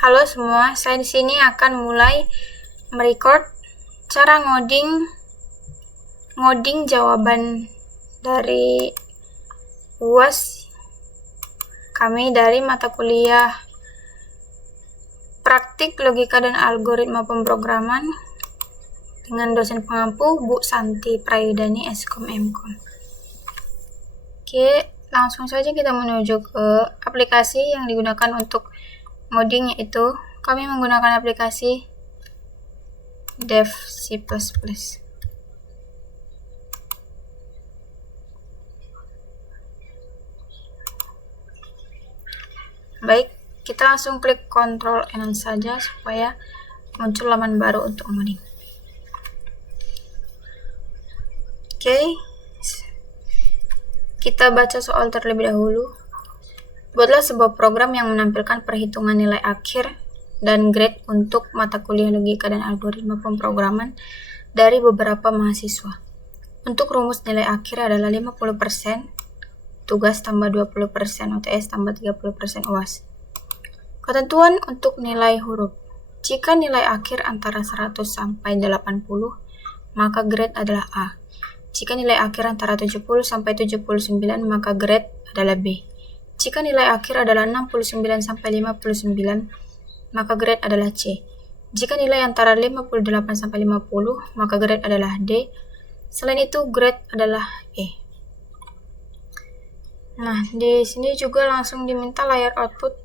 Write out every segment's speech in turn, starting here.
Halo semua, saya di sini akan mulai merecord cara ngoding jawaban dari UAS kami dari mata kuliah Praktik Logika dan Algoritma Pemrograman dengan dosen pengampu Bu Santi Prayudani Eskom Mkom. Oke, langsung saja kita menuju ke aplikasi yang digunakan untuk ngoding, yaitu kami menggunakan aplikasi Dev C++. Baik, kita langsung klik Ctrl N saja supaya muncul laman baru untuk ngoding. Oke, kita baca soal terlebih dahulu. Buatlah sebuah program yang menampilkan perhitungan nilai akhir dan grade untuk mata kuliah logika dan algoritma pemrograman dari beberapa mahasiswa. Untuk rumus nilai akhir adalah 50%, tugas tambah 20%, UTS tambah 30% UAS. Ketentuan untuk nilai huruf. Jika nilai akhir antara 100 sampai 80, maka grade adalah A. Jika nilai akhir antara 70 sampai 79, maka grade adalah B. Jika nilai akhir adalah 69 sampai 59, maka grade adalah C. Jika nilai antara 58 sampai 50, maka grade adalah D. Selain itu, grade adalah E. Nah, di sini juga langsung diminta layar output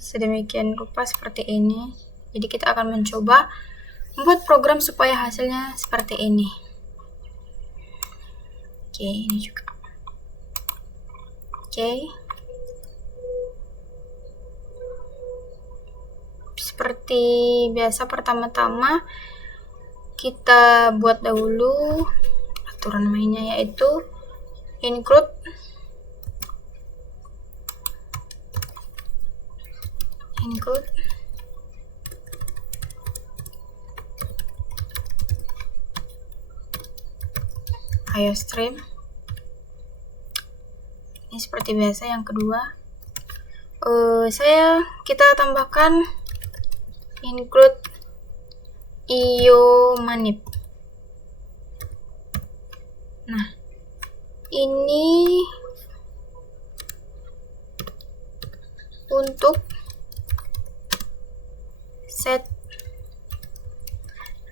sedemikian rupa seperti ini. Jadi kita akan mencoba membuat program supaya hasilnya seperti ini. Oke, ini juga. Oke. Seperti biasa, pertama-tama kita buat dahulu aturan mainnya, yaitu include IOStream. Ini seperti biasa. Yang kedua, kita tambahkan include iomanip. Nah, ini untuk set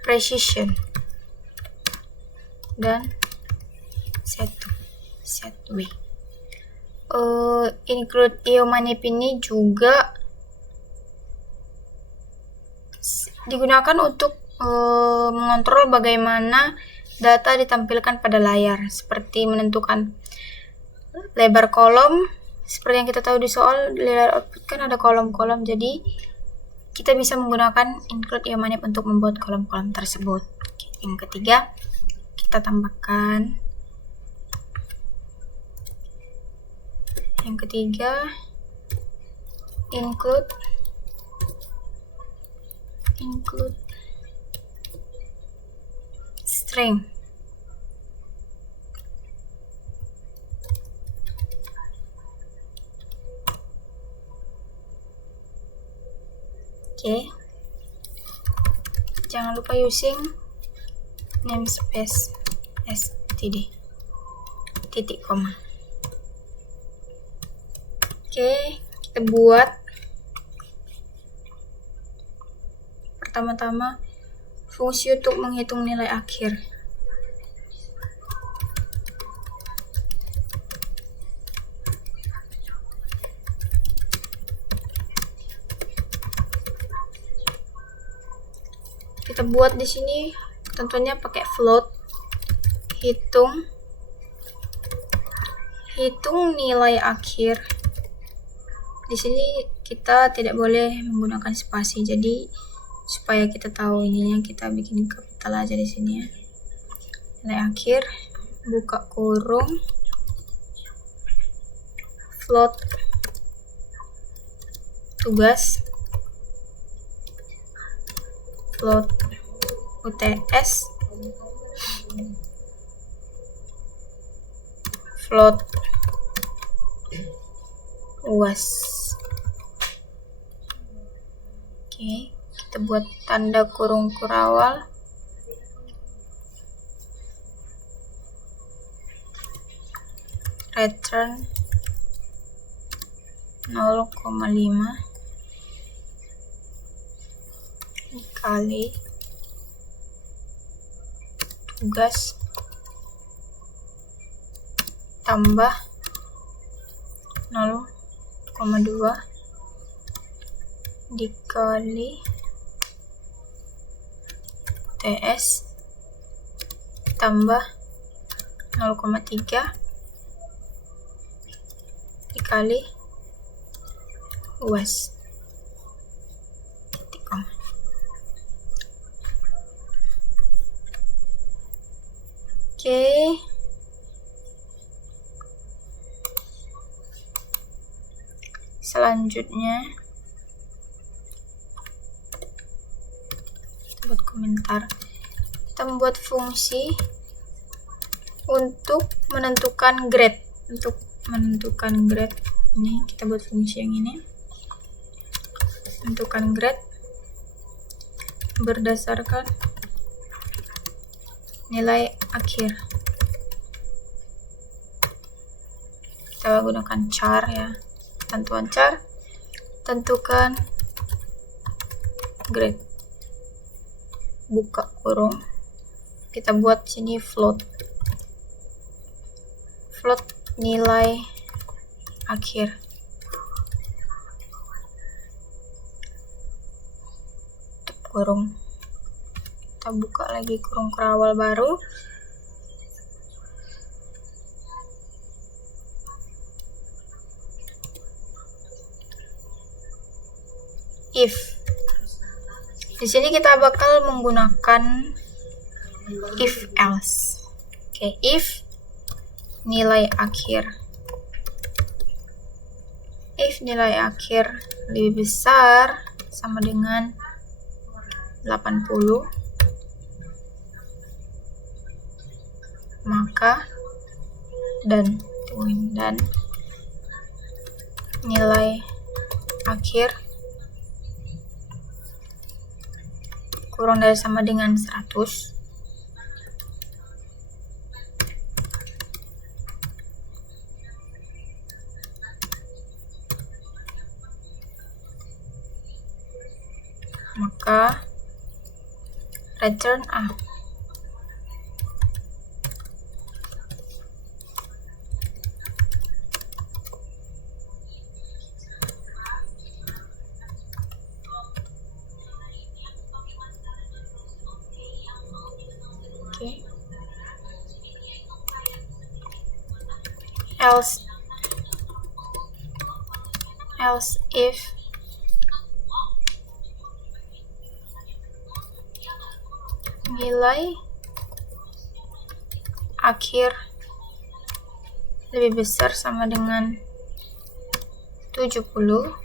precision dan set width. Include iomanip ini juga digunakan untuk mengontrol bagaimana data ditampilkan pada layar, seperti menentukan lebar kolom. Seperti yang kita tahu di soal, di layar output kan ada kolom-kolom, jadi kita bisa menggunakan include iomanip untuk membuat kolom-kolom tersebut. Yang ketiga, kita tambahkan include string. Oke. Jangan lupa using namespace std titik koma. Oke, kita buat pertama-tama fungsi untuk menghitung nilai akhir. Kita buat di sini tentunya pakai float, hitung nilai akhir. Di sini kita tidak boleh menggunakan spasi, jadi supaya kita tahu ininya, kita bikin kapital aja di sini ya. Nilai akhir, buka kurung, float tugas, float UTS, float UAS. Oke, kita buat tanda kurung kurawal. Return 0,5 dikali tugas tambah 0,2 dikali TS tambah 0,3 dikali UAS. Oke. Selanjutnya kita buat komentar. Kita membuat fungsi untuk menentukan grade. Untuk menentukan grade ini kita buat fungsi yang ini. Menentukan grade berdasarkan nilai akhir. Kita gunakan char ya. Bantuan char, tentukan grade, buka kurung, kita buat sini float nilai akhir, tutup kurung, kita buka lagi kurung kurawal baru. If di sini kita bakal menggunakan if else. Oke, if nilai akhir lebih besar sama dengan 80, maka dan nilai akhir kurang dari sama dengan 100, maka return A. Okay. Else if nilai akhir lebih besar sama dengan 70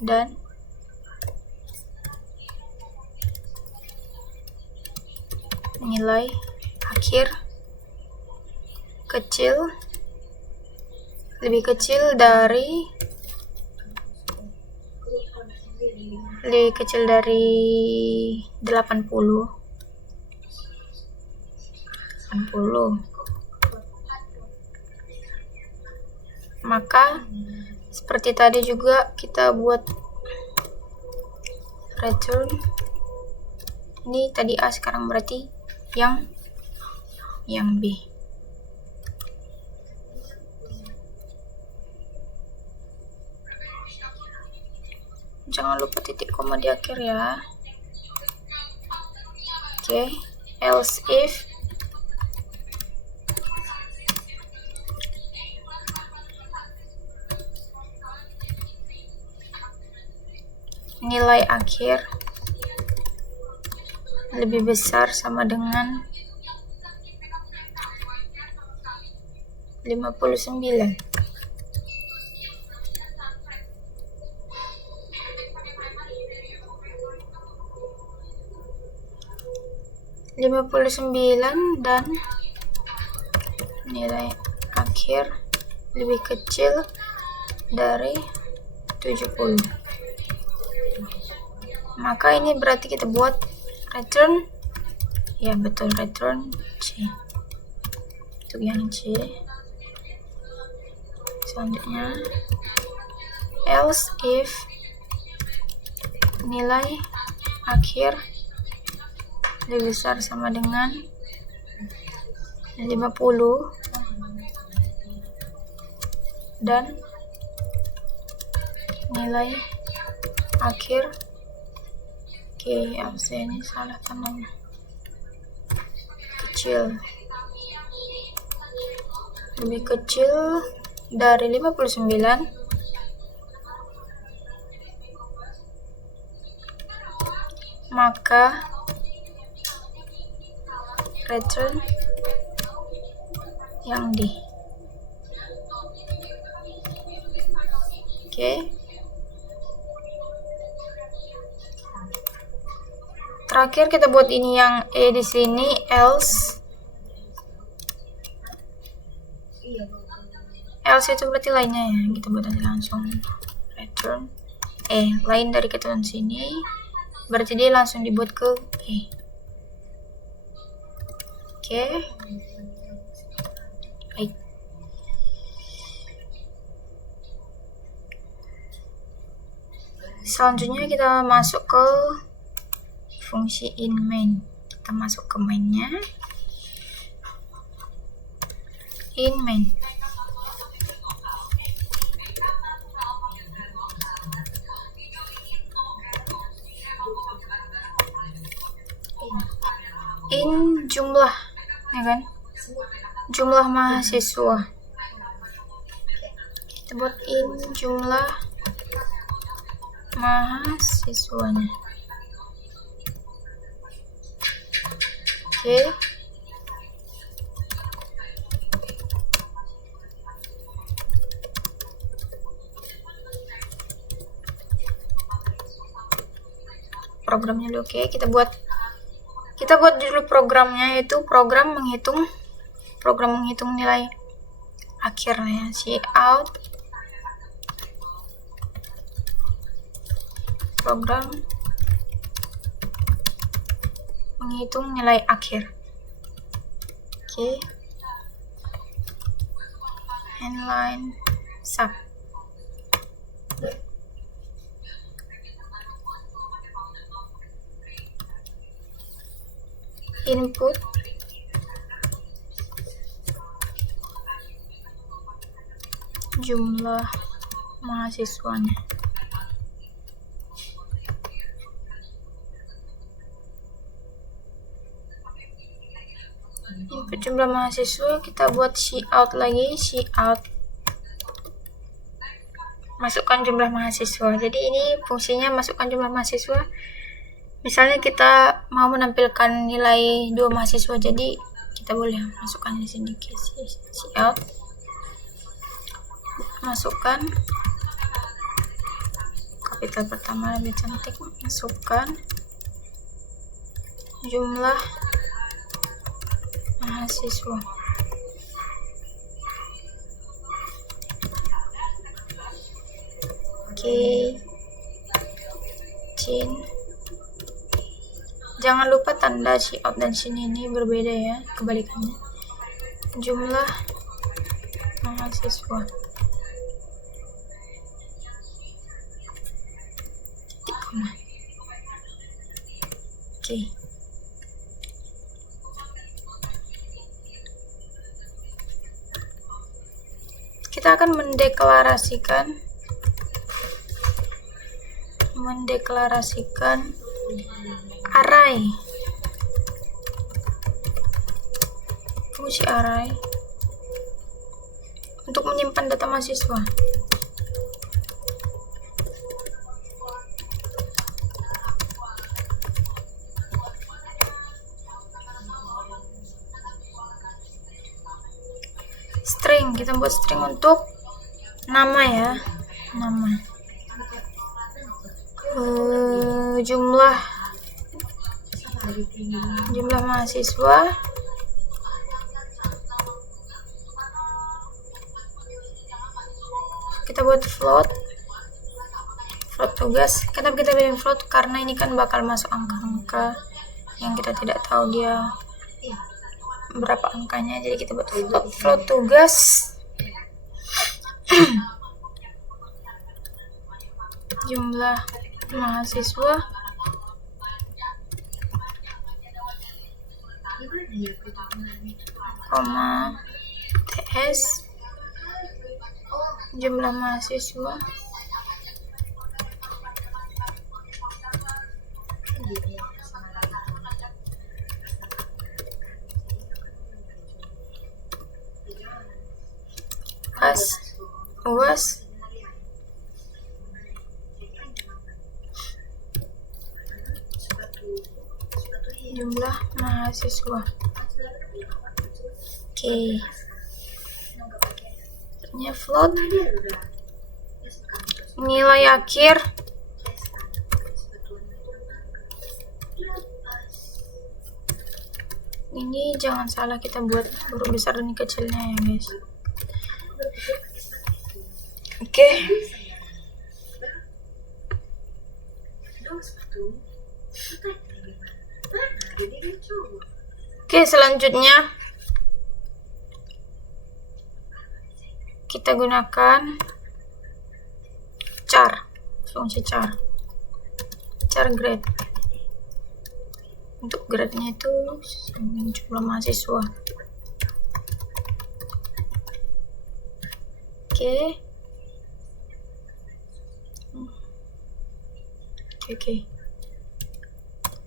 dan nilai akhir lebih kecil dari 80. Maka seperti tadi juga kita buat return ini tadi A, sekarang berarti yang B. Jangan lupa titik koma di akhir ya. Oke, else if nilai akhir lebih besar sama dengan 59. Dan nilai akhir lebih kecil dari 70. Maka ini berarti kita buat return, ya betul, return C untuk yang C. Selanjutnya else if nilai akhir lebih besar sama dengan 50 dan nilai akhir ini salah tandanya, kecil, lebih kecil dari 59, maka return yang D. Terakhir kita buat ini yang E di sini, else itu berarti lainnya ya, kita buat aja langsung return lain dari ketentuan sini, berarti dia langsung dibuat ke E. Baik. Selanjutnya kita masuk ke fungsi in main. Kita masuk ke mainnya, in main. In jumlah, ya kan? Jumlah mahasiswa. Kita buat in jumlah mahasiswanya. Programnya dulu. Kita buat dulu programnya, yaitu program menghitung nilai akhir ya, cout program menghitung nilai akhir. Inline sub. Input jumlah mahasiswanya. Input jumlah mahasiswa, kita buat cout lagi, cout masukkan jumlah mahasiswa. Jadi ini fungsinya masukkan jumlah mahasiswa. Misalnya kita mau menampilkan nilai 2 mahasiswa, jadi kita boleh masukkan di sini cout, masukkan kapital pertama lebih cantik, masukkan jumlah mahasiswa. Jangan lupa tanda cout dan sini ini berbeda ya, kebalikannya. Jumlah mahasiswa. Kita akan mendeklarasikan array, fungsi array untuk menyimpan data mahasiswa. String, kita buat string untuk nama ya, nama. Jumlah mahasiswa, kita buat float float tugas. Kenapa kita pilih float? Karena ini kan bakal masuk angka-angka yang kita tidak tahu dia berapa angkanya, jadi kita buat float tugas. Jumlah mahasiswa koma TS jumlah mahasiswa UAS jumlah mahasiswa. Oke. Ini float. Nilai akhir. Ini jangan salah kita buat huruf besar dan kecilnya ya guys. Oke. Oke, selanjutnya kita gunakan char, fungsi char grade. Untuk grade-nya itu jumlah mahasiswa. Oke.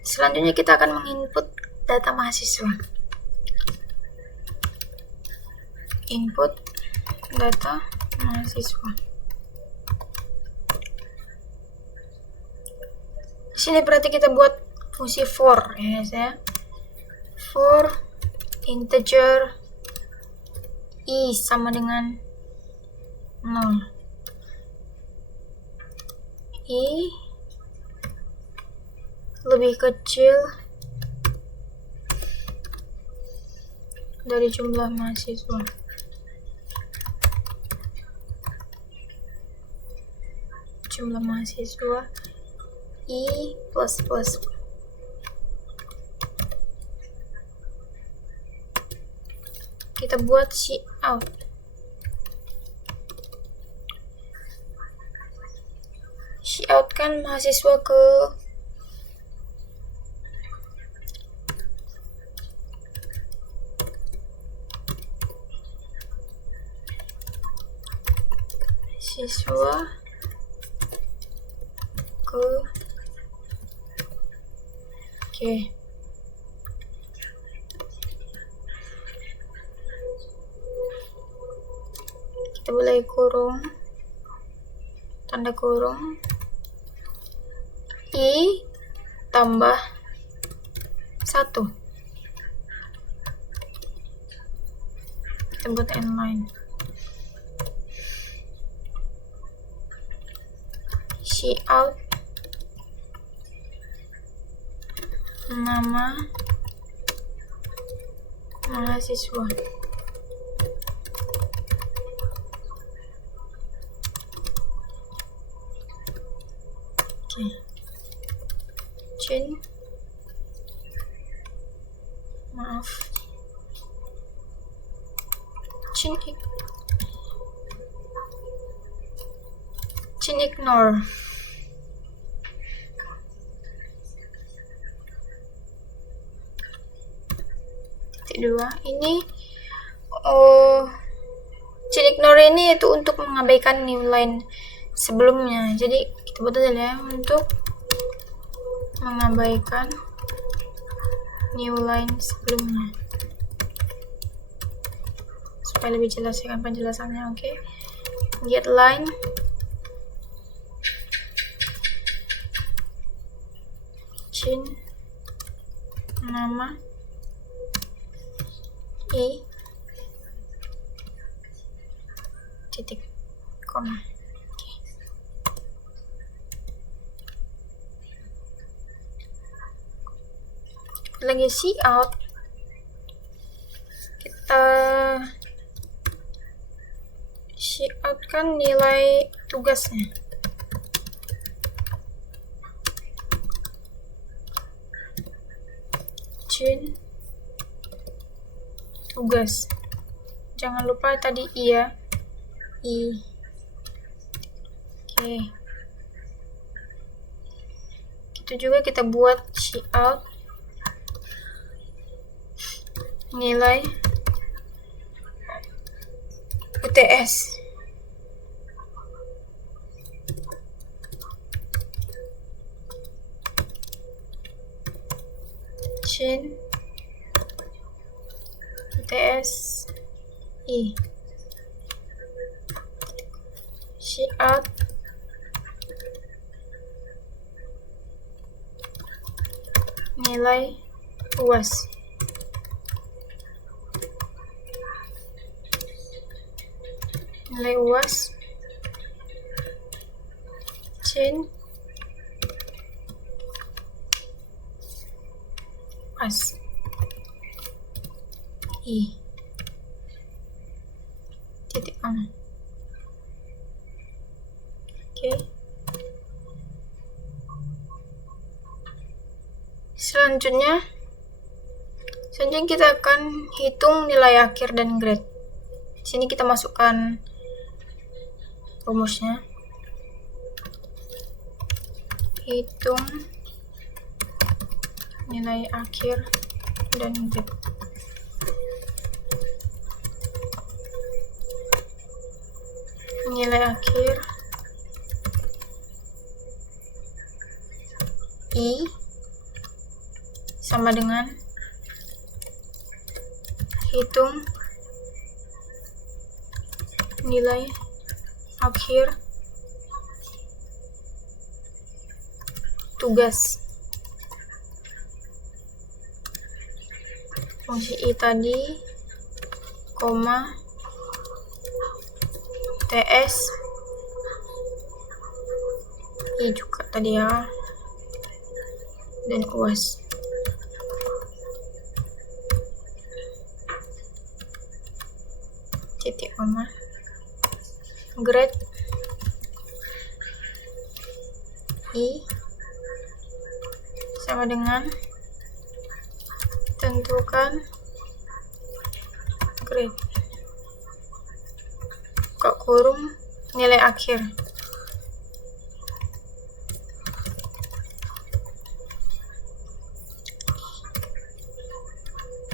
Selanjutnya kita akan menginput data mahasiswa. Input data mahasiswa. Di sini berarti kita buat fungsi for ya guys ya. For integer i sama dengan 0. I lebih kecil dari jumlah mahasiswa. Jumlah mahasiswa i plus plus. Kita buat cout. Cout kan mahasiswa ke siswa ke kita boleh kurung, tanda kurung i tambah 1. Kita buat inline. Cout nama mahasiswa. Chin ignore. Kedua, ini chin ignore ini itu untuk mengabaikan new line sebelumnya. Jadi kita buat aja ya, untuk mengabaikan new line sebelumnya supaya lebih jelas ya kan penjelasannya. Oke. Get line chin nama i titik koma. Lagi cout, kita cout kan nilai tugasnya. Chain tugas. Jangan lupa tadi I ya. I. Oke. Itu juga kita buat cout nilai UTS. Chain UTS I. Cout nilai UAS. Nilai UAS chain UAS I titik on. Oke. Selanjutnya kita akan hitung nilai akhir dan grade. Di sini kita masukkan rumusnya. Hitung nilai akhir dan grade. Nilai akhir I sama dengan hitung nilai akhir tugas. Fungsi I tadi, koma, TS, I juga tadi ya, dan UAS. Titik koma. Grade I sama dengan tentukan grade buka kurung nilai akhir.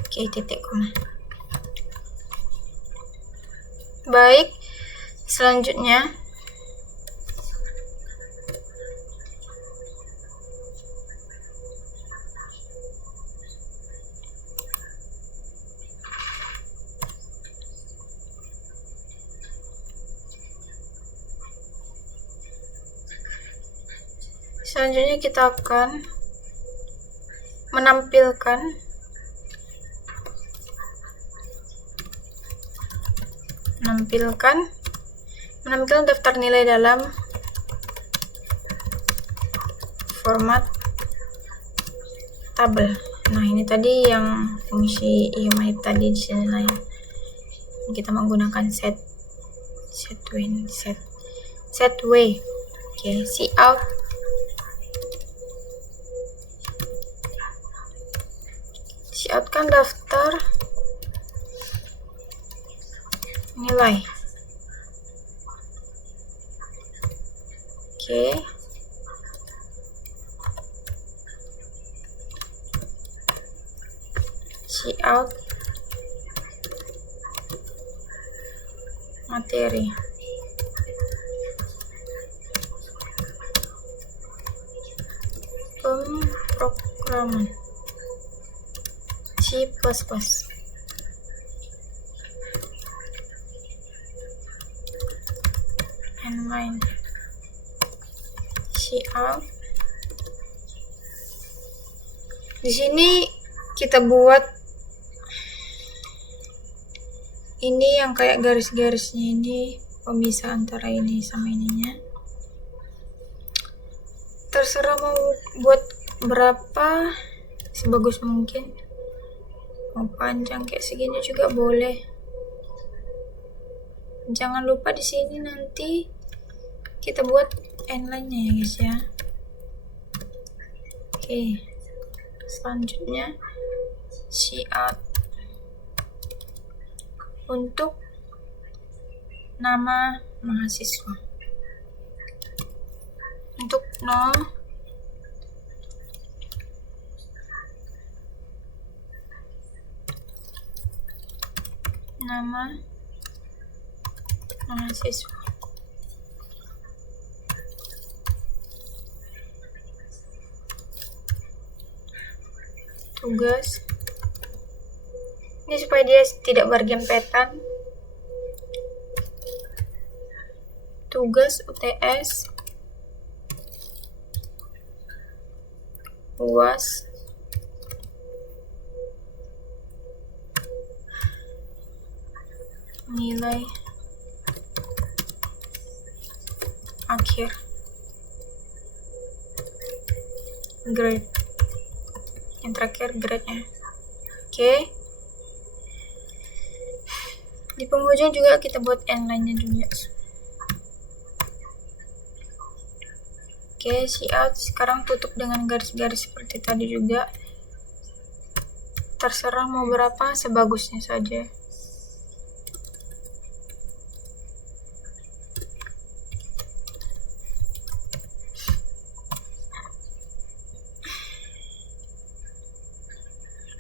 Oke, titik koma. Baik, selanjutnya kita akan menampilkan daftar nilai dalam format tabel. Nah, ini tadi yang fungsi IMAIP tadi di sini lah ya. Kita menggunakan set way. Oke, cout kan daftar nilai. Oke. Cout materi. Pemrograman C++. And line cout. Di sini kita buat ini yang kayak garis-garisnya ini, pemisah antara ini sama ininya. Terserah mau buat berapa, sebagus mungkin. Mau panjang kayak segini juga boleh. Jangan lupa di sini nanti kita buat endline-nya ya guys ya. Oke. Selanjutnya cout untuk nama mahasiswa. Untuk nama mahasiswa. Tugas ini supaya dia tidak bergempetan. Tugas UTS, UAS, nilai akhir, grade. Yang terakhir grade-nya. Oke. Di penghujung juga kita buat end-line-nya juga. Oke, cout sekarang tutup dengan garis-garis seperti tadi juga. Terserah mau berapa, sebagusnya saja.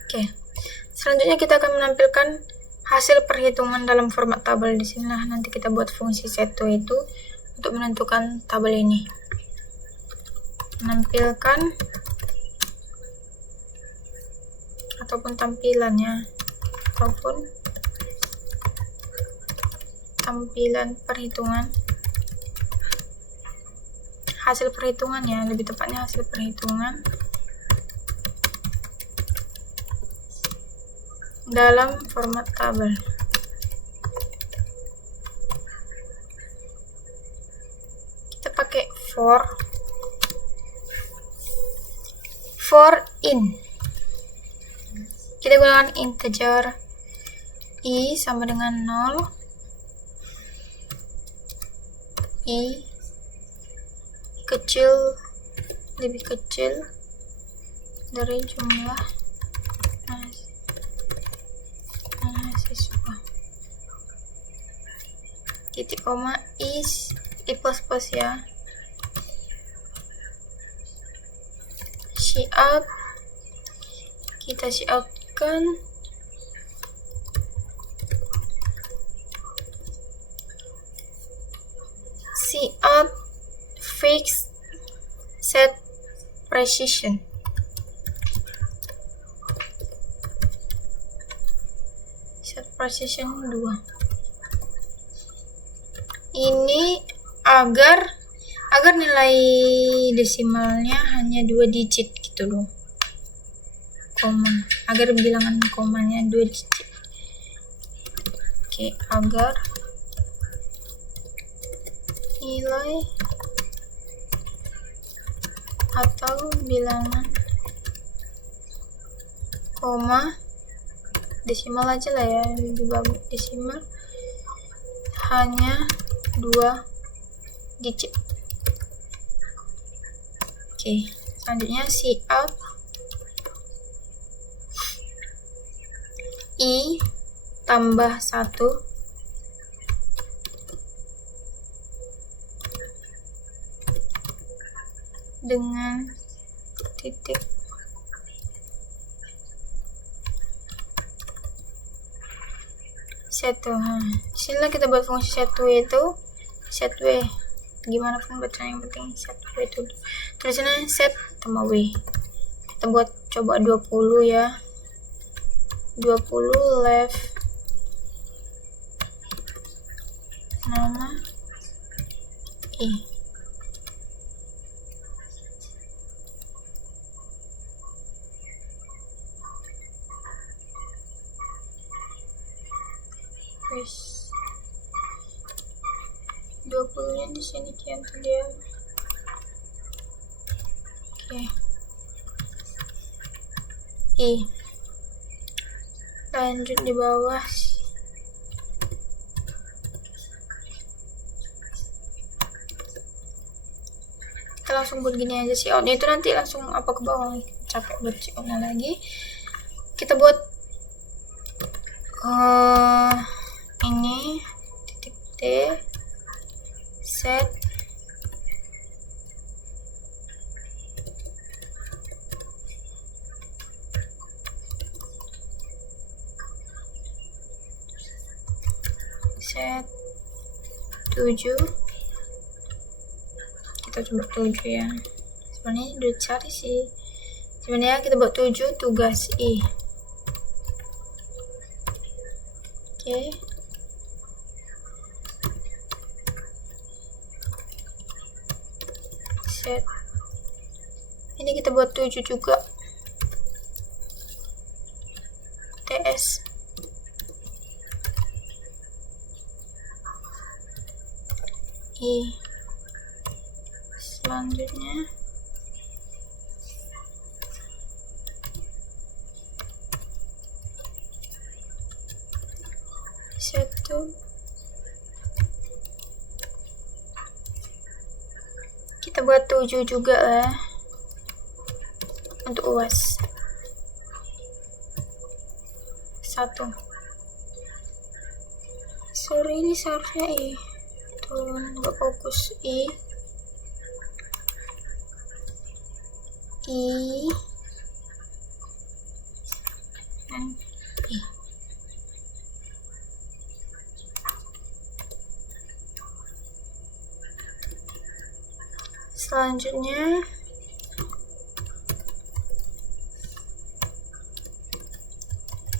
Oke, selanjutnya kita akan menampilkan hasil perhitungan dalam format tabel. Di sinilah nanti kita buat fungsi set2 itu untuk menentukan tabel ini. Menampilkan ataupun tampilannya ataupun tampilan perhitungan, hasil perhitungannya, lebih tepatnya hasil perhitungan dalam format tabel. Kita pakai for in. Kita gunakan integer i sama dengan 0, i kecil lebih kecil dari jumlah mahasiswa. Titik koma is i plus ya. Cout, kita coutkan cout fix set precision. Set precision 2. Ini agar nilai desimalnya hanya 2 digit gitu loh. Koma, agar bilangan komanya 2 digit. Oke, agar nilai atau bilangan koma desimal aja lah ya, lebih bagus desimal hanya 2 digit. Oke, selanjutnya cout i tambah 1 dengan titik set2. Disinilah kita buat fungsi set2 itu set2. Gimana pun bacanya, yang penting set2 itu. Tulisannya set tambah w. Kita buat coba 20 ya. 20 left nama i. Guys, 20-nya di sini kian dia. Oke. I. Lanjut di bawah. Kita langsung buat gini aja sih. Outnya itu nanti langsung apa ke bawah. Capek buat coutnya lagi. kita buat ini titik D set set 7, kita coba 7 ya. Sebenarnya udah cari sih, sebenarnya kita buat 7 tugas I. Oke. Set ini kita buat 7 juga, TS I. Selanjutnya satu, kita buat 7 juga lah untuk UAS 1. Sorry, ini seharusnya I turun, nggak fokus. I dan I. Selanjutnya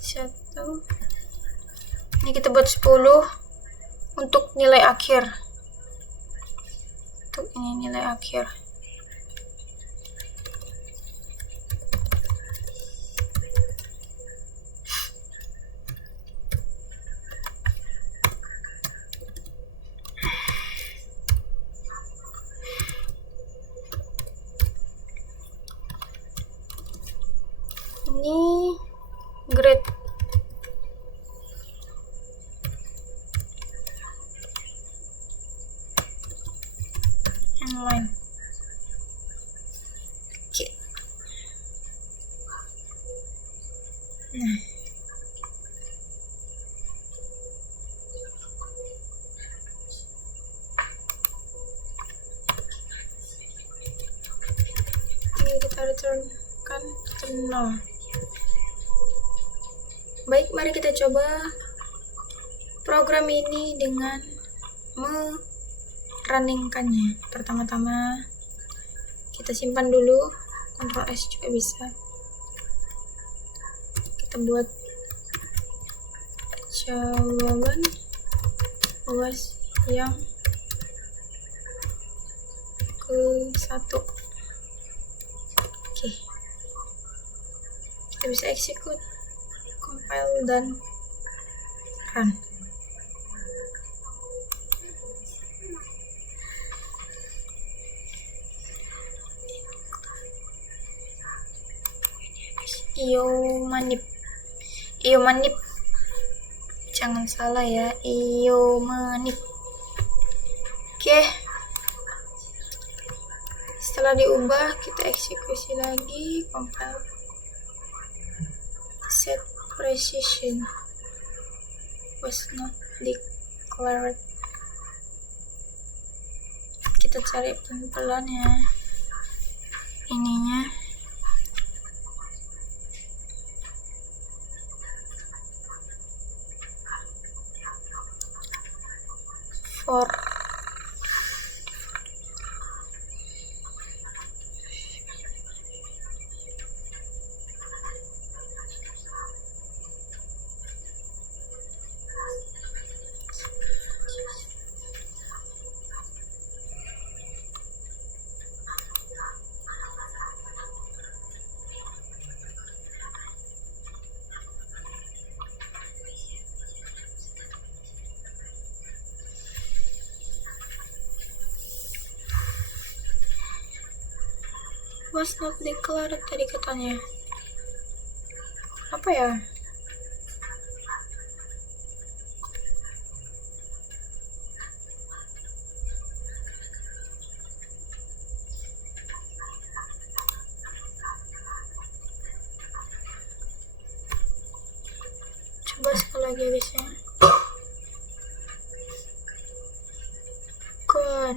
satu, ini kita buat 10 untuk nilai akhir. Untuk ini nilai akhir. Ini grade inline. Oke. Nah, ini kita returnkan 0. Baik, mari kita coba program ini dengan merunningkannya. Pertama-tama kita simpan dulu, Ctrl S juga bisa. Kita buat jawaban UAS yang ke-1. Oke, kita bisa execute, compile dan run. Io manip, jangan salah ya, Io manip. Oke, setelah diubah kita eksekusi lagi, compile, set precision was not declared. Kita cari pelan-pelan ya ininya. For was not declared tadi katanya. Apa ya? lagi ya guys ya. Kan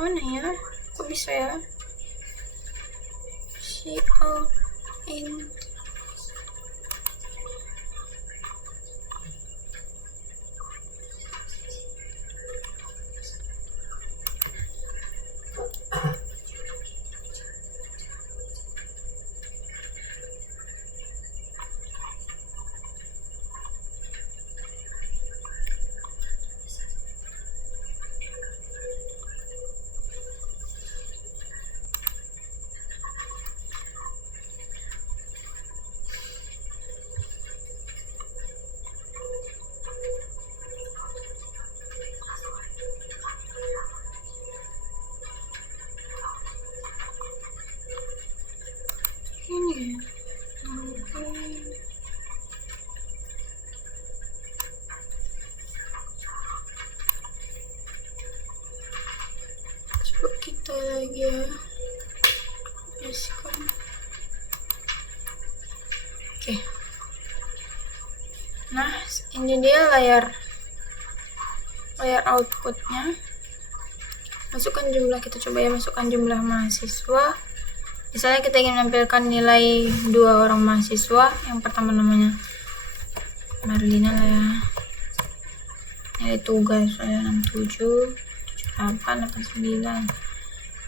mana ya? Kok bisa ya? in ini ya. Coba kita lagi ya. Kan. Oke. Nah, ini dia layar outputnya. Masukkan jumlah, kita coba ya, masukkan jumlah mahasiswa. Misalnya kita ingin menampilkan nilai 2 orang mahasiswa. Yang pertama namanya Marlina lah ya. Nilai tugas 67, 78, 89.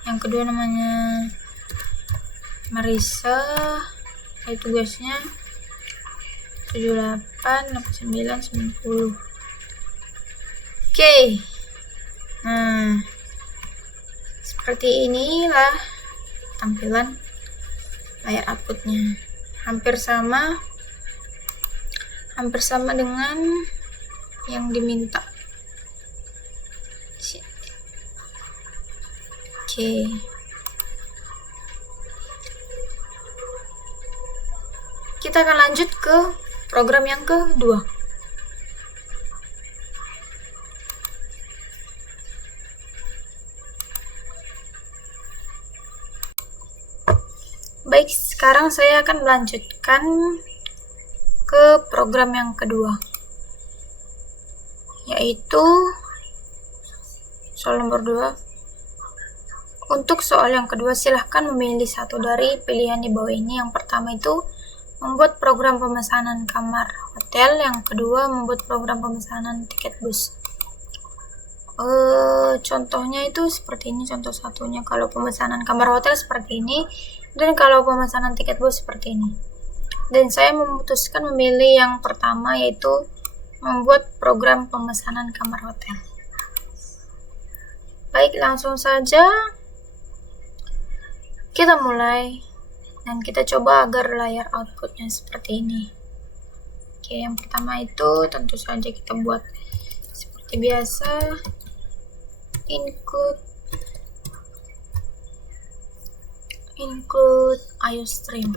Yang kedua namanya Marisa. Nilai tugasnya 78, 89, 90. Oke. Nah, seperti inilah tampilan layar outputnya. Hampir sama dengan yang diminta. Oke. Kita akan lanjut ke program yang kedua. Baik, sekarang saya akan melanjutkan ke program yang kedua, yaitu soal nomor 2. Untuk soal yang kedua, silahkan memilih satu dari pilihan di bawah ini. Yang pertama itu membuat program pemesanan kamar hotel, yang kedua membuat program pemesanan tiket bus. Contohnya itu seperti ini, contoh satunya. Kalau pemesanan kamar hotel seperti ini, dan kalau pemesanan tiket bus seperti ini. Dan saya memutuskan memilih yang pertama, yaitu membuat program pemesanan kamar hotel. Baik, langsung saja kita mulai, dan kita coba agar layar outputnya seperti ini. Oke, yang pertama itu tentu saja kita buat seperti biasa, include IOStream.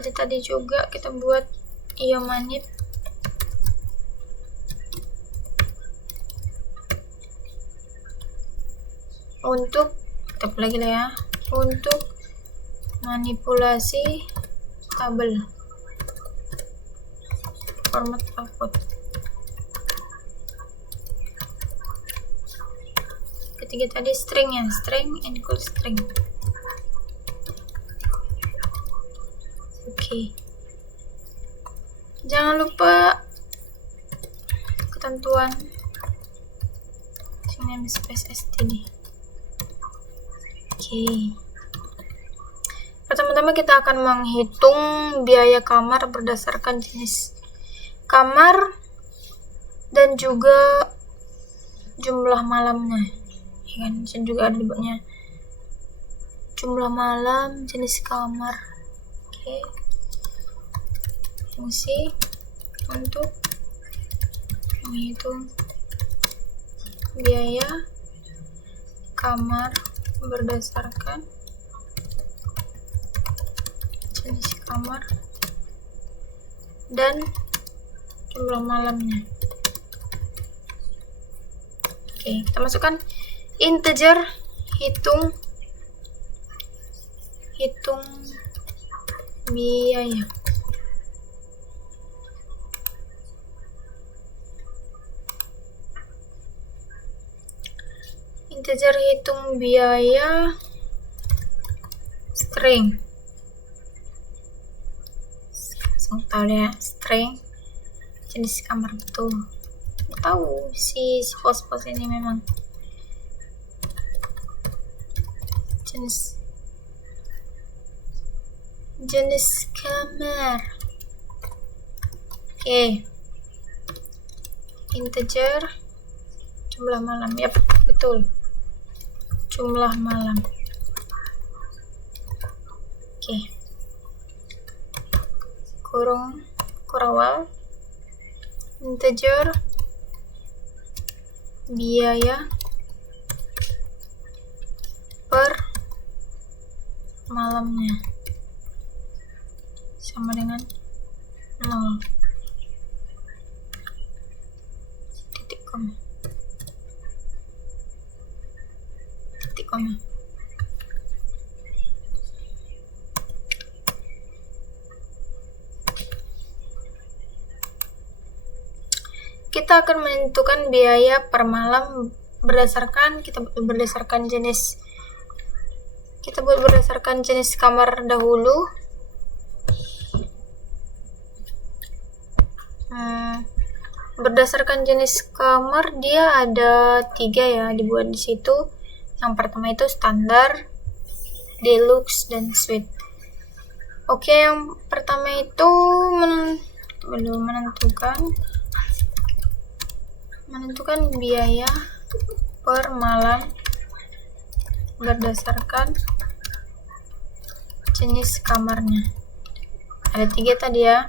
seperti tadi juga kita buat iomanit. Untuk tap lagi lah ya, untuk manipulasi tabel format output. Ketiga tadi string ya, string equal string. Oke. Jangan lupa ketentuan namespace std. Oke. Pertama-tama kita akan menghitung biaya kamar berdasarkan jenis kamar dan juga jumlah malamnya, ya kan? Dan juga ada dibuatnya jumlah malam, jenis kamar. Oke. Fungsi untuk menghitung biaya kamar berdasarkan jenis kamar dan jumlah malamnya. Oke, kita masukkan integer hitung biaya. Integer hitung biaya string. Langsung tahu ya, string jenis kamar betul. Tahu si pos-pos ini memang jenis kamar. Oke. Integer jumlah malam. Yap, betul. Jumlah malam. Oke. Kurung kurawal integer biaya per malamnya sama dengan 0. Titik koma. Kita akan menentukan biaya per malam berdasarkan jenis. Kita buat berdasarkan jenis kamar dahulu. Berdasarkan jenis kamar dia ada 3 ya, dibuat di situ. Yang pertama itu standar, deluxe, dan suite. Oke, yang pertama itu menentukan biaya per malam berdasarkan jenis kamarnya. Ada 3 tadi ya.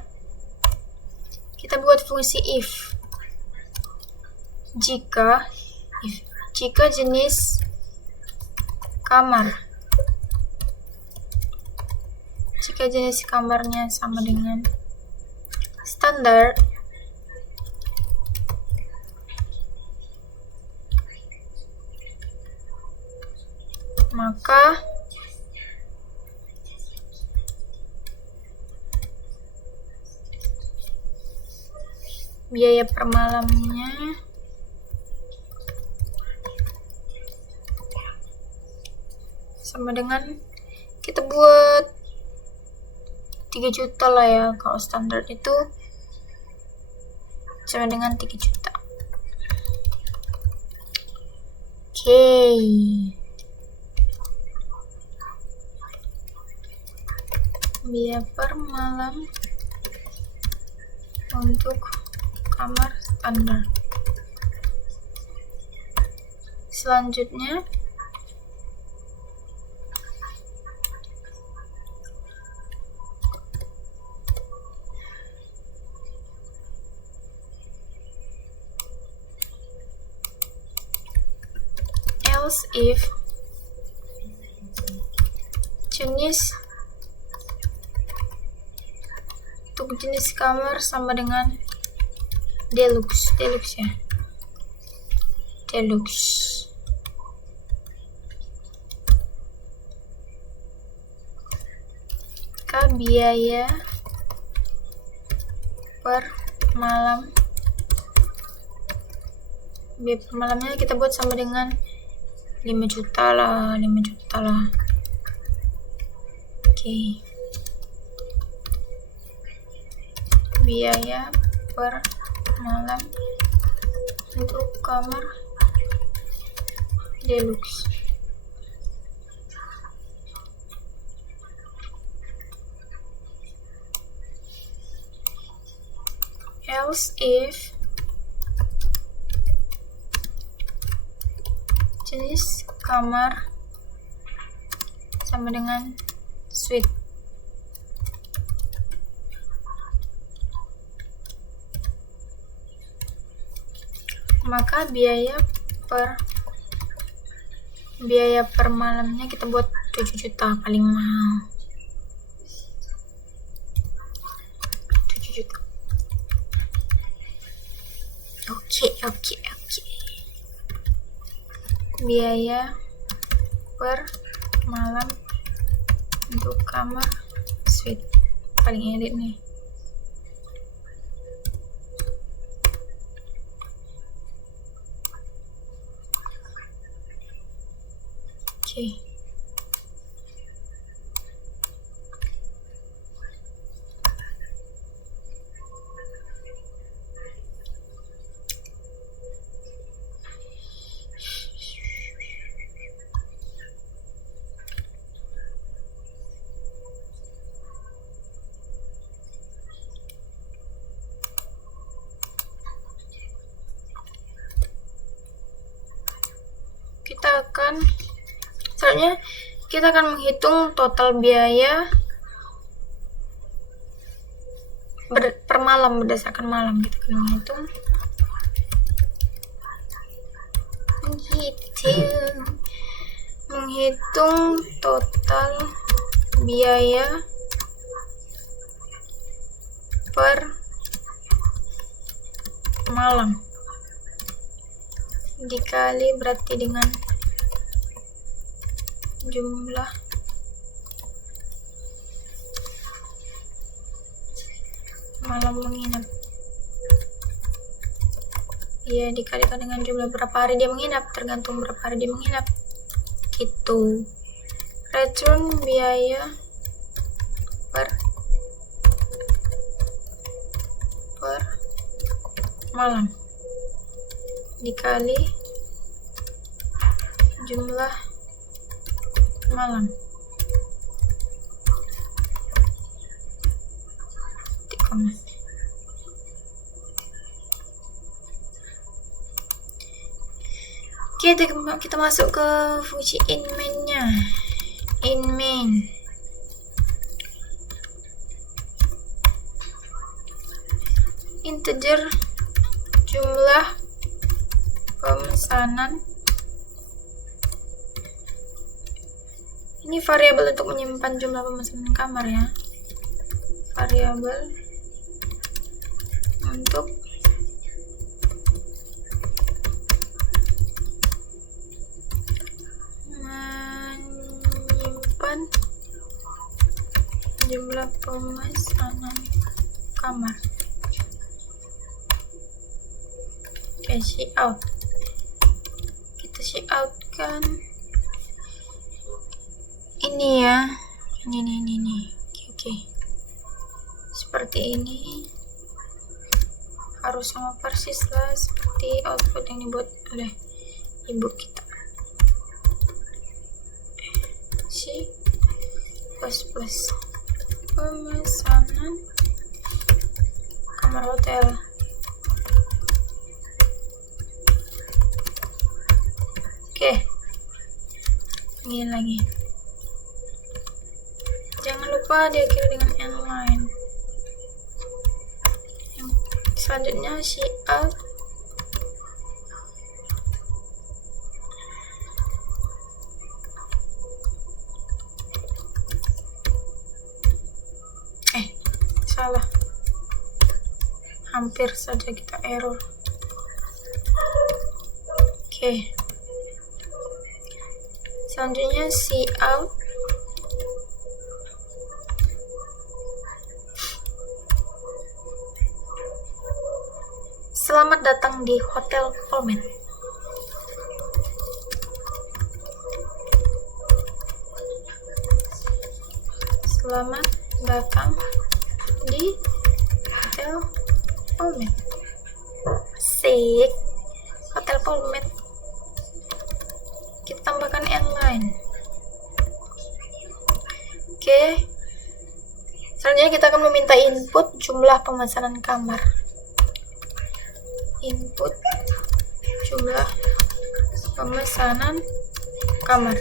Kita buat fungsi if. Jika jenis kamarnya sama dengan standar, maka biaya per malamnya sama dengan, kita buat 3 juta lah ya. Kalau standar itu sama dengan 3 juta. Oke. Biaya per malam untuk kamar standar. Selanjutnya else if jenis Untuk jenis kamar sama dengan deluxe ya. Deluxe. Biaya per malam. Biaya per malamnya kita buat sama dengan 5 juta lah. Oke. Biaya per malam untuk kamar deluxe. Else if jenis kamar sama dengan suite. Maka biaya per malamnya kita buat 7 juta paling mahal. 7 juta. Oke. Biaya per malam untuk kamar suite paling elit nih. Oke. Kita akan menghitung total biaya per malam berdasarkan malam. Kita akan menghitung total biaya per malam dikali berarti dengan jumlah malam menginap. Ya, dikalikan dengan jumlah berapa hari dia menginap, tergantung berapa hari dia menginap. Gitu. Return biaya per malam dikali jumlah malam. Oke, kita masuk ke fungsi inmain-nya. Inmain. Integer jumlah pemesanan. Ini variabel untuk menyimpan jumlah pemesanan kamar ya. Variabel untuk menyimpan jumlah pemesanan kamar. Oke, cout. Kita cout kan ini ya, ini. Oke. Seperti ini, harus sama persis lah seperti output yang dibuat oleh ibu kita. C++ pemesanan kamar hotel. Oke, ini lagi. Jangan lupa diakhiri dengan n-line. Selanjutnya cout salah. hampir saja kita error. Oke. Selanjutnya cout. Selamat datang di Hotel Pullman. Selamat datang di Hotel Pullman. Asik. Hotel Pullman. Kita tambahkan airline. Oke. Selanjutnya kita akan meminta input jumlah pemesanan kamar. Input jumlah pemesanan kamar.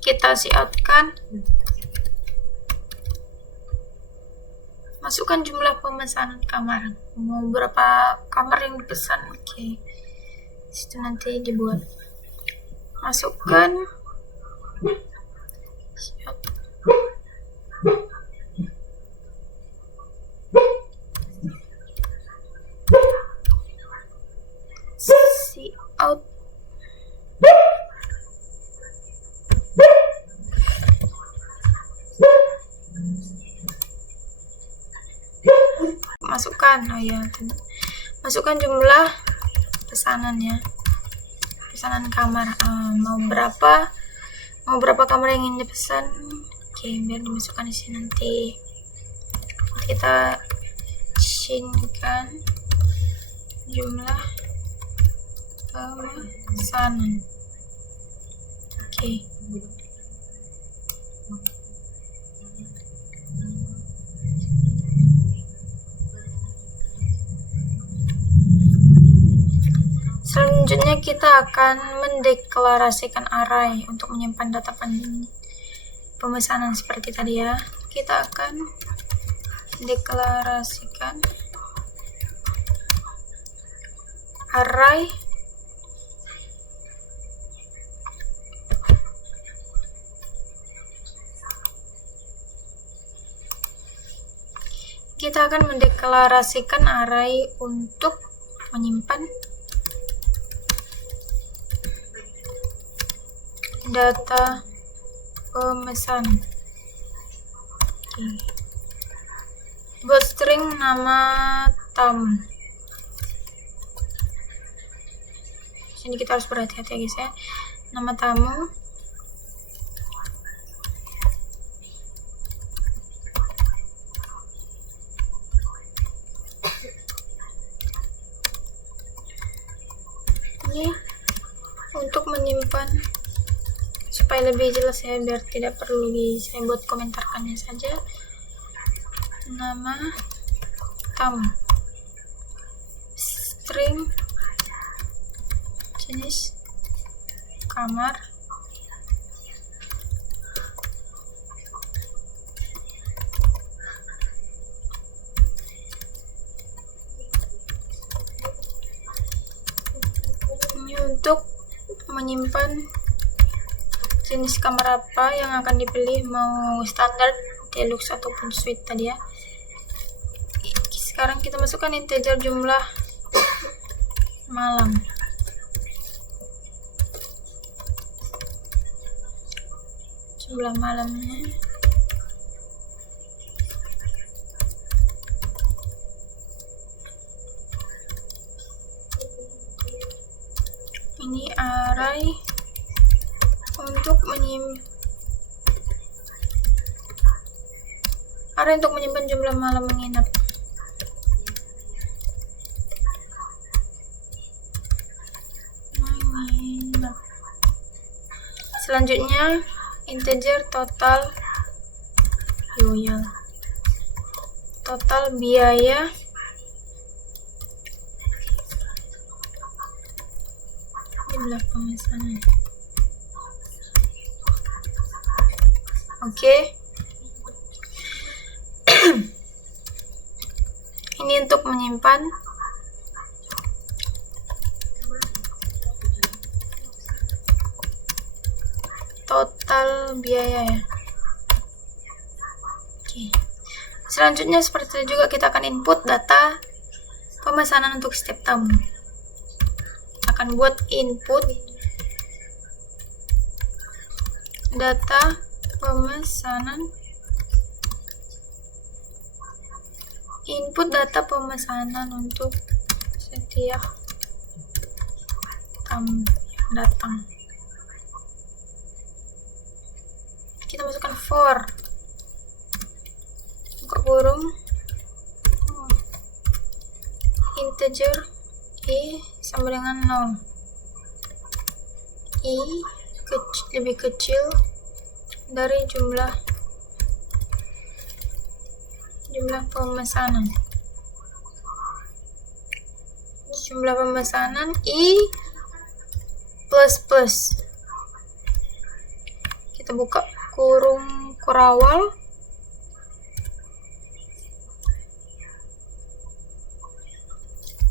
Kita coutkan. Masukkan jumlah pemesanan kamar. Mau berapa kamar yang dipesan? Oke. Situ nanti dibuat. Masukkan. Cout. Masukkan, masukkan jumlah pesanannya, pesanan kamar. Mau berapa kamar yang ingin dipesan? Oke, biar dimasukkan di sini nanti. Kita izinkan jumlah pemesanan. Oke. Selanjutnya kita akan mendeklarasikan array untuk menyimpan data pemesanan seperti tadi ya. Kita akan deklarasikan array untuk menyimpan data pemesanan. Buat string nama tamu. Sini kita harus berhati-hati ya guys ya. Nama tamu. Ini untuk menyimpan supaya lebih jelas ya, biar tidak perlu saya buat komentarkannya saja. Nama tamu, string jenis kamar, ini untuk menyimpan jenis kamar apa yang akan dipilih, mau standar, deluxe ataupun suite tadi ya. Sekarang kita masukkan integer jumlah malam. Jumlah malamnya. Ini array untuk menyimpan jumlah malam menginap. Selanjutnya integer total biaya jumlah pemesanan. Oke. Ini untuk menyimpan total biaya ya. Oke. Selanjutnya seperti itu juga kita akan input data pemesanan untuk setiap tamu. Akan buat input data pemesanan, untuk setiap tamu yang datang. Kita masukkan for buka kurung integer i sama dengan 0, i lebih kecil dari jumlah pemesanan. Jumlah pemesanan i plus. Kita buka kurung kurawal.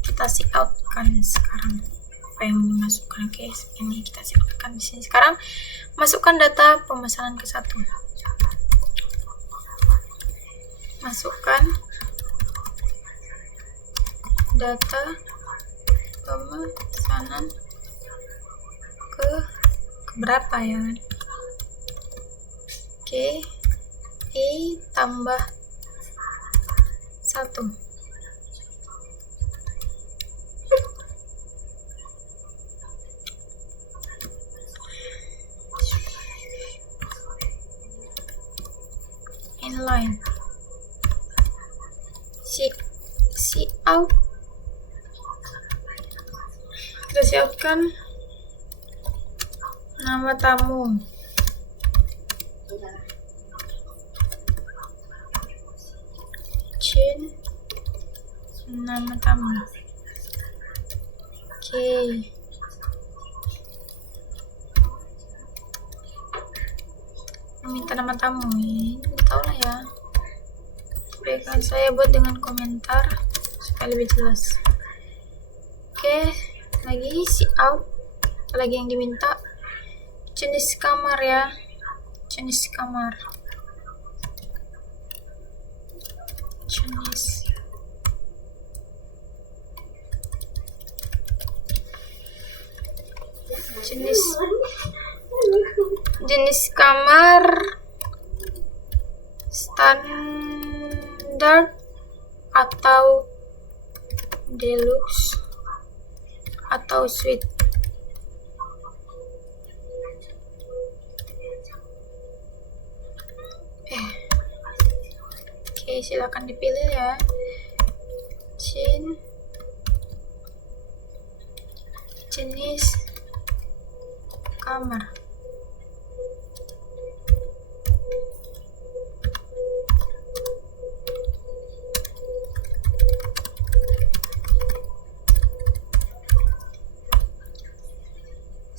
Kita see out kan sekarang apa yang dimasukkan. Oke, ini kita see out kan di sini. Sekarang masukkan data pemesanan ke 1. Masukkan data pemesanan ke berapa ya kan? Oke, i tambah 1. Inline see out. Kita siapkan nama tamu. Nama tamu. Oke. Minta nama tamu ini tahu lah ya. Berikan saya buat dengan komentar supaya lebih jelas. Oke, lagi see out. Lagi yang diminta jenis kamar ya. Jenis kamar. Jenis kamar standar atau deluxe atau suite. Oke, silakan dipilih ya. Jenis kamar.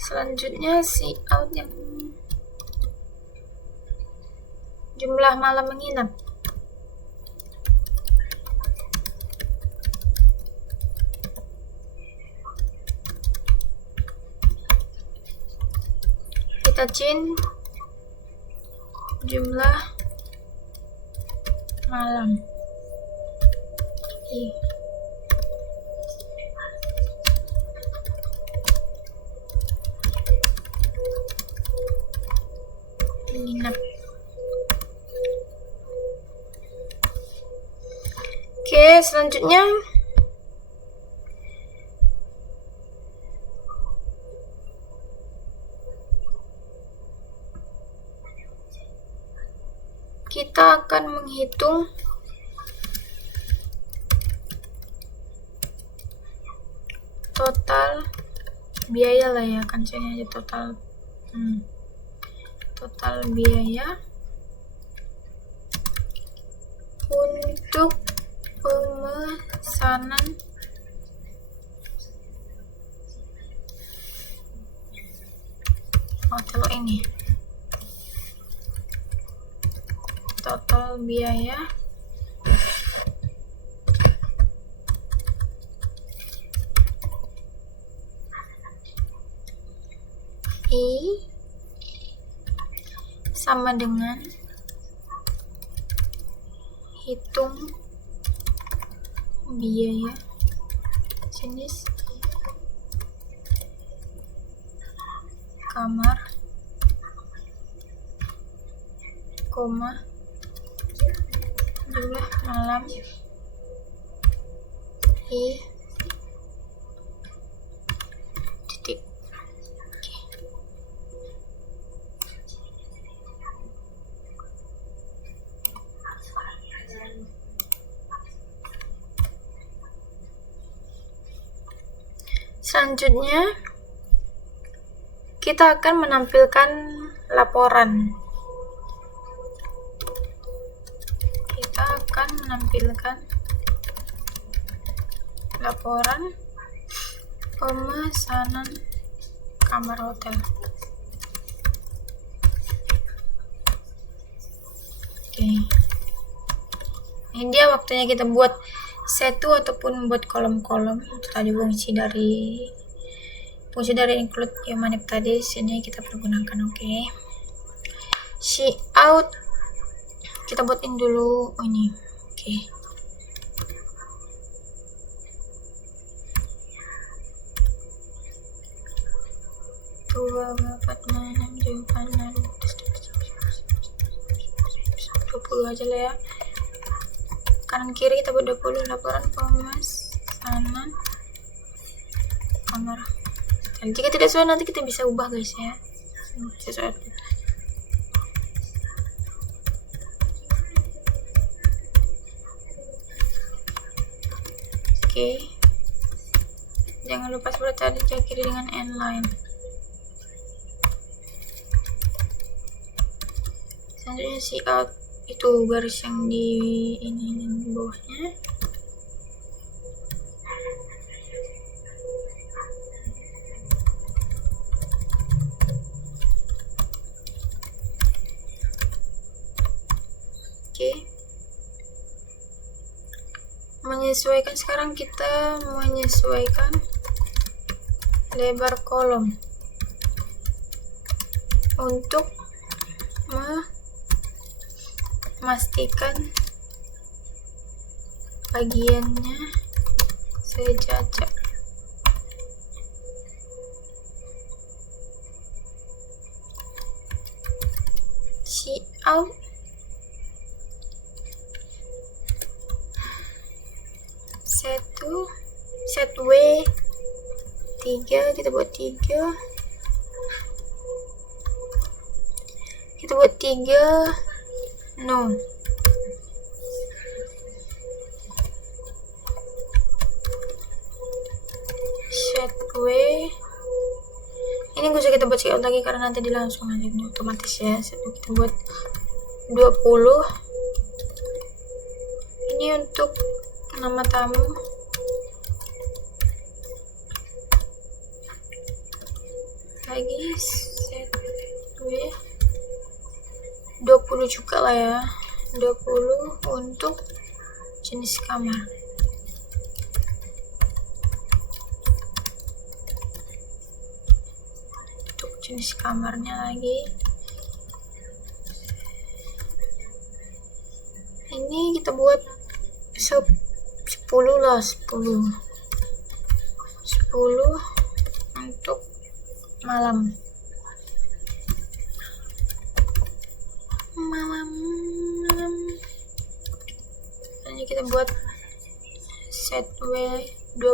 Selanjutnya see out yang jumlah malam menginap. Kita change jumlah malam. Menginap. Oke, selanjutnya kita akan menghitung total biaya lah ya, kan saya aja total total biaya untuk pemesanan hotel ini. Total biaya I sama dengan hitung biaya jenis kamar, koma, jumlah malam, titik. Selanjutnya kita akan menampilkan laporan. Kita akan menampilkan laporan pemesanan kamar hotel. Oke. Ini dia waktunya kita buat set-to ataupun buat kolom-kolom. Itu tadi fungsi dari include yang manip tadi sini kita pergunakan. Oke. See out kita buatin dulu ini. Oke. Dua empat enam jawaban 20 aja lah ya. Kanan kiri kita buat 20 laporan pemesanan kamar. Dan jika tidak sesuai nanti kita bisa ubah guys ya. Sesuai. Oke. Jangan lupa sebelah tadi kiri dengan inline. Selanjutnya see out itu garis yang di ini di bawahnya. Oke. Menyesuaikan, sekarang kita menyesuaikan lebar kolom untuk memastikan bagiannya sejajar. See out set W 3 kita buat 3, kita buat 3 no. Set W ini gak usah kita buat set lagi karena nanti langsung aja otomatis ya. Set kita buat 20. Ini untuk nama tamu. Lagi set W 20 juga lah ya. 20 untuk jenis kamar. Untuk jenis kamarnya lagi. Ini kita buat 10 lah, 10 untuk malam. Ini kita buat set W 20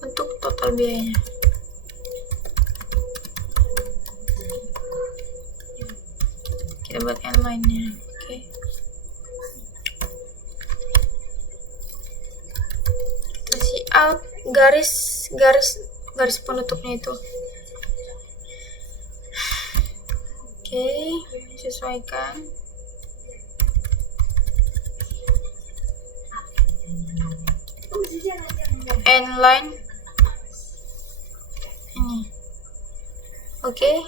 untuk total biayanya. Kita buat inline-nya. Oke. Kasih out garis penutupnya itu. Oke, sesuaikan. Inline ini. Oke.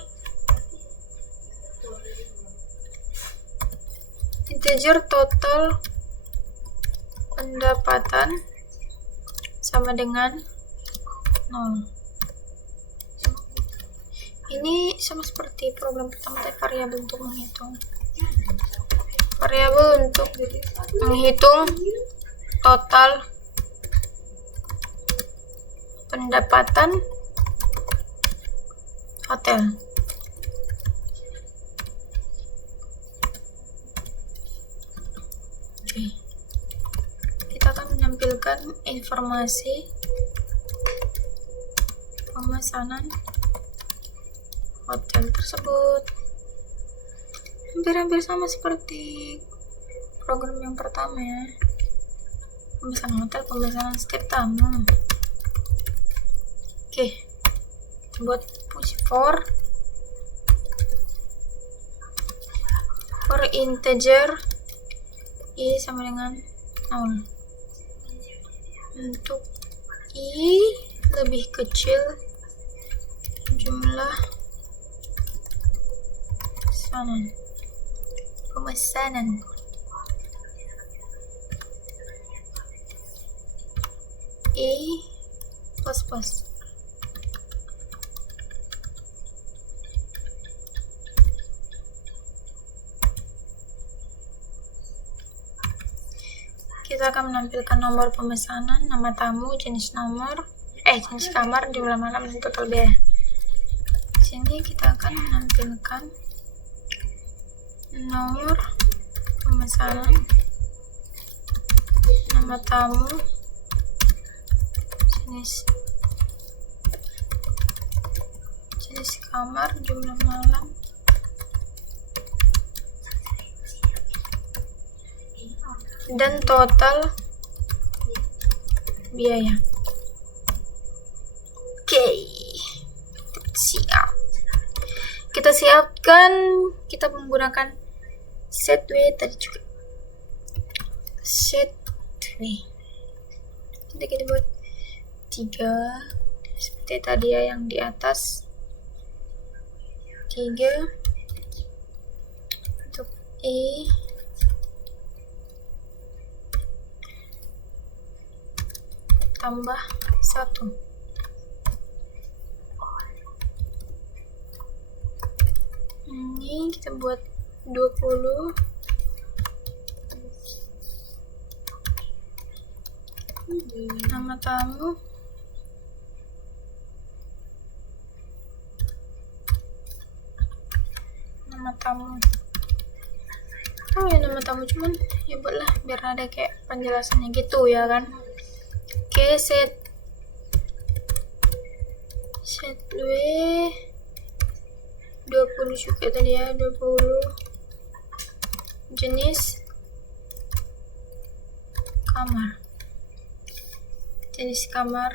Integer total pendapatan sama dengan 0. Ini sama seperti program pertama, tapi variabel untuk menghitung. Variabel untuk menghitung total pendapatan hotel. Oke. Kita akan menampilkan informasi pemesanan hotel tersebut. Hampir-hampir sama seperti program yang pertama ya. Pemesanan hotel, pemesanan setiap tamu. Oke, kita buat fungsi for integer i sama dengan 0. Untuk i lebih kecil jumlah pemesanan. I plus. Kita akan menampilkan nomor pemesanan, nama tamu, jenis kamar, jumlah malam, dan total biaya. Di sini kita akan menampilkan nomor pemesanan, nama tamu, jenis kamar, jumlah malam, dan total biaya. Oke, siap. Kita siapkan, kita menggunakan set w tadi juga. Set w. Nanti kita buat 3 seperti tadi ya, yang di atas 3 untuk i tambah 1. Ini kita buat 20. Nama tamu, tahu ya nama tamu, cuman ya buatlah biar ada kayak penjelasannya gitu ya kan. Oke, set w 20 juga tadi ya, 20. Jenis kamar,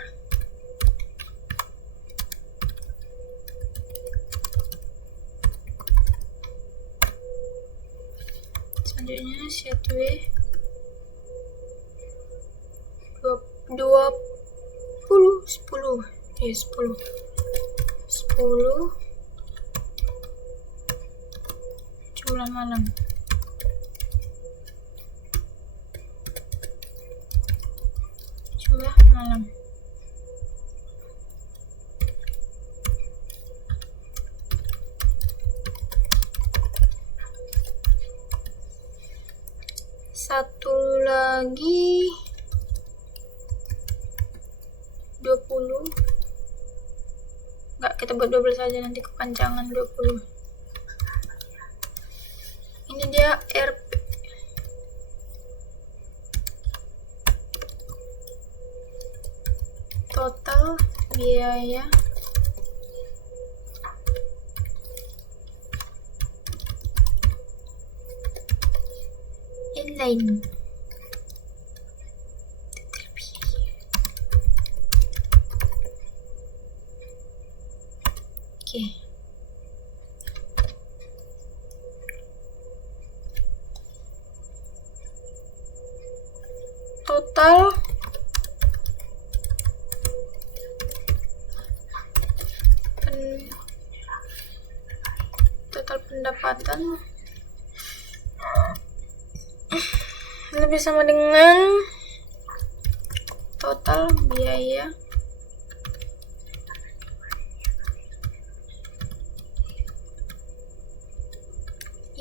selanjutnya set w 10 jumlah malam. Satu lagi 20. Enggak, kita buat 12 saja, nanti kepanjangan 20. Ini dia RP. Total biaya inline. Oke. Total pendapatan lebih sama dengan total biaya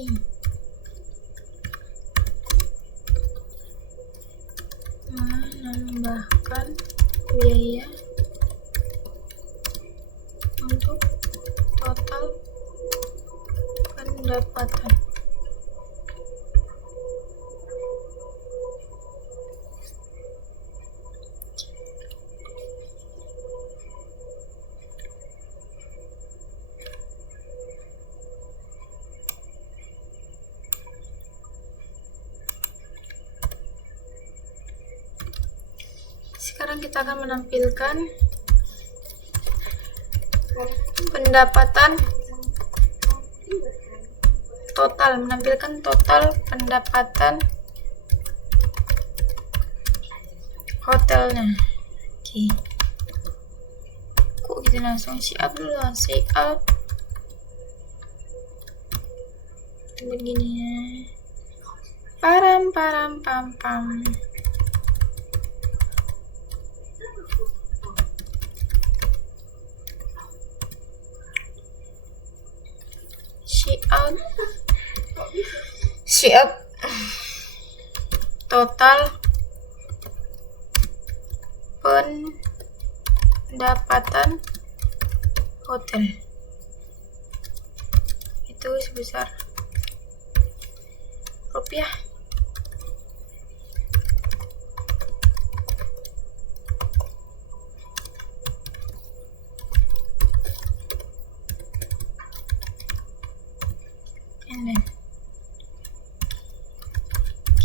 I. Menambahkan biaya untuk total pendapatan. Sekarang kita akan menampilkan pendapatan total, pendapatan hotelnya. Oke. Kok kita langsung siap dulu, siap. Begini ya. Param pam pam. Siap total pendapatan hotel itu sebesar rupiah.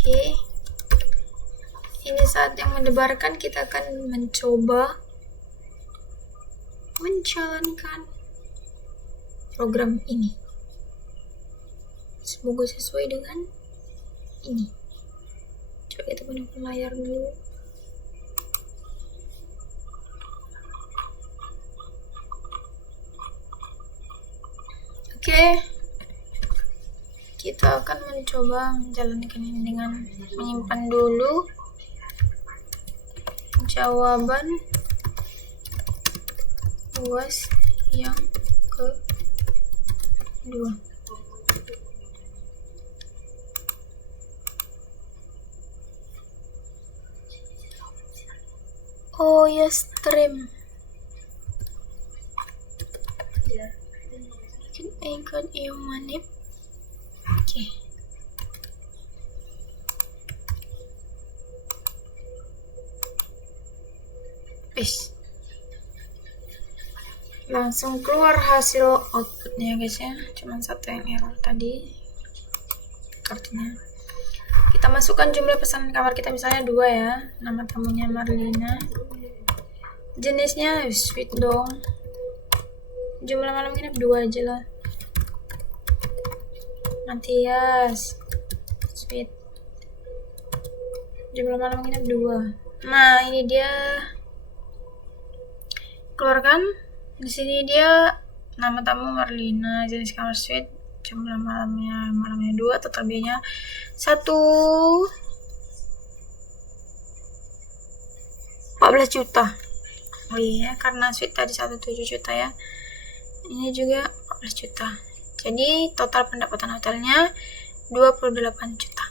Oke, ini saat yang mendebarkan kita akan mencoba menjalankan program ini. Semoga sesuai dengan ini. Coba kita penuhkan layar dulu. Oke. Kita akan mencoba menjalankan ini dengan menyimpan dulu jawaban UAS yang kedua. Oh ya, stream. Ikut yang manip. Oke. Langsung keluar hasil outputnya guys ya. Cuman satu yang error tadi kartunya. Kita masukkan jumlah pesanan kamar kita, misalnya 2 ya. Nama tamunya Marlina. Jenisnya suite dong. Jumlah malam nginep 2 aja lah. Matias suite. Jumlah malam nginep 2. Nah, ini dia. Keluarkan. Di sini dia nama tamu Marlina, jenis kamar suite, jumlah malamnya 2, total biayanya 14 juta. Oh iya, karena suite tadi 17 juta ya. Ini juga 14 juta. Jadi total pendapatan hotelnya 28 juta.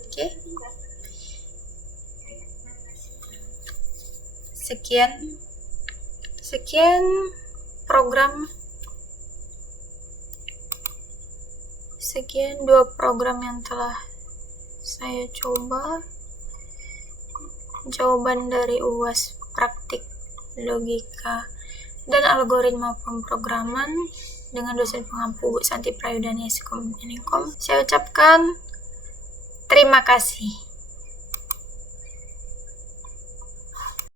Oke. Sekian program. Sekian 2 program yang telah saya coba. Jawaban dari UAS praktik logika dan algoritma pemrograman dengan dosen pengampu Bu Santi Prayudani Eskom. Saya ucapkan terima kasih.